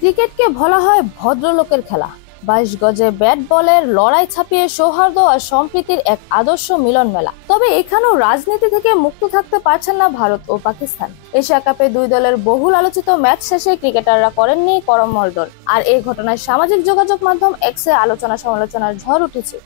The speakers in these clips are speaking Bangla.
ক্রিকেটকে বলা হয় ভদ্রলোকের খেলা। 22 গজে ব্যাট বলের লড়াই ছাপিয়ে সৌহার্দ্য আর সম্প্রীতির এক আদর্শ মিলন মেলা। তবে এখানেও রাজনীতি থেকে মুক্ত থাকতে পারছেন না ভারত ও পাকিস্তান। এশিয়া কাপে দুই দলের বহুল আলোচিত ম্যাচ শেষে ক্রিকেটাররা করেননি করমর্দন, আর এই ঘটনায় সামাজিক যোগাযোগ মাধ্যম এক্সে আলোচনা সমালোচনার ঝড় উঠেছে।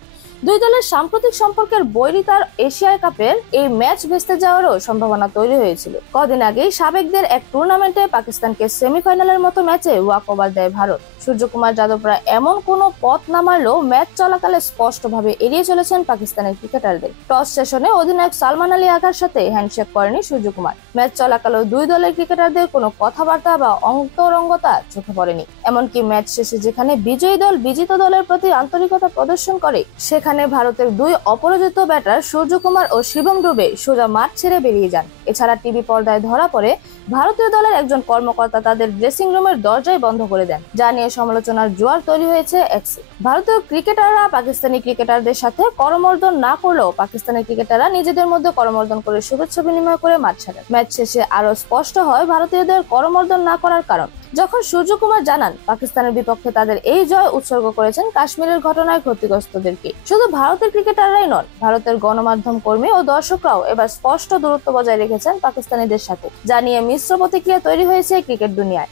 দুই দলের সাম্প্রতিক সম্পর্কের বৈরিতার এশিয়া কাপের এই ম্যাচ ভেস্তে যাওয়ারও সম্ভাবনা তৈরি হয়েছিল। কদিন আগেই সাবেকদের এক টুর্নামেন্টে পাকিস্তানকে সেমিফাইনালের মতো ম্যাচে ওয়াক ওভার দেয় ভারত। সূর্যকুমার যাদবরা এমন কোনো পথ না মারলেও ম্যাচ চলাকালে স্পষ্টভাবে এড়িয়ে চলেছেন পাকিস্তানের ক্রিকেটারদের। টস সেশনে অধিনায়ক সালমান আলী আগার সাথে হ্যান্ডশেক করেনি সূর্যকুমার। ম্যাচ চলাকালেও দুই দলের ক্রিকেটারদের কোনো কথাবার্তা বা অন্তরঙ্গতা চোখে পড়েনি। এমনকি ম্যাচ শেষে যেখানে বিজয়ী দল বিজিত দলের প্রতি আন্তরিকতা প্রদর্শন করে, সেখানে ভারতের দুই অপরাজিত ব্যাটার সূর্যকুমার ও শিবম ডুবে সোজা মাঠ ছেড়ে বেরিয়ে যান। এছাড়া টিভি পর্দায় ধরা পড়ে ভারতীয় দলের একজন কর্মকর্তা তাদের ড্রেসিং রুমের দরজাই বন্ধ করে দেন, যা নিয়ে সমালোচনার জোয়ার তৈরি হয়েছে এক্সে। ভারতীয় ক্রিকেটাররা পাকিস্তানি ক্রিকেটারদের সাথে করমর্দন না করলেও পাকিস্তানি ক্রিকেটাররা নিজেদের মধ্যে করমর্দন করে শুভেচ্ছা বিনিময় করে মাঠ ছাড়েন। ম্যাচ শেষে আরো স্পষ্ট হয় ভারতীয়দের করমর্দন না করার কারণ, যখন সূর্যকুমার জানান পাকিস্তানের বিপক্ষে তাদের এই জয় উৎসর্গ করেছেন কাশ্মীরের ঘটনায় ক্ষতিগ্রস্তদেরকে। শুধু ভারতের ক্রিকেটাররাই নন, ভারতের গণমাধ্যম কর্মী ও দর্শকরাও এবার স্পষ্ট দূরত্ব বজায় রেখেছেন পাকিস্তানিদের সাথে, যা নিয়ে মিশ্র প্রতিক্রিয়া তৈরি হয়েছে ক্রিকেট দুনিয়ায়।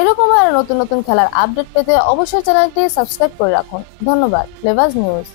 এরকম আরো নতুন নতুন খেলার আপডেট পেতে অবশ্যই চ্যানেলটি সাবস্ক্রাইব করে রাখুন। ধন্যবাদ। লেভাজ নিউজ।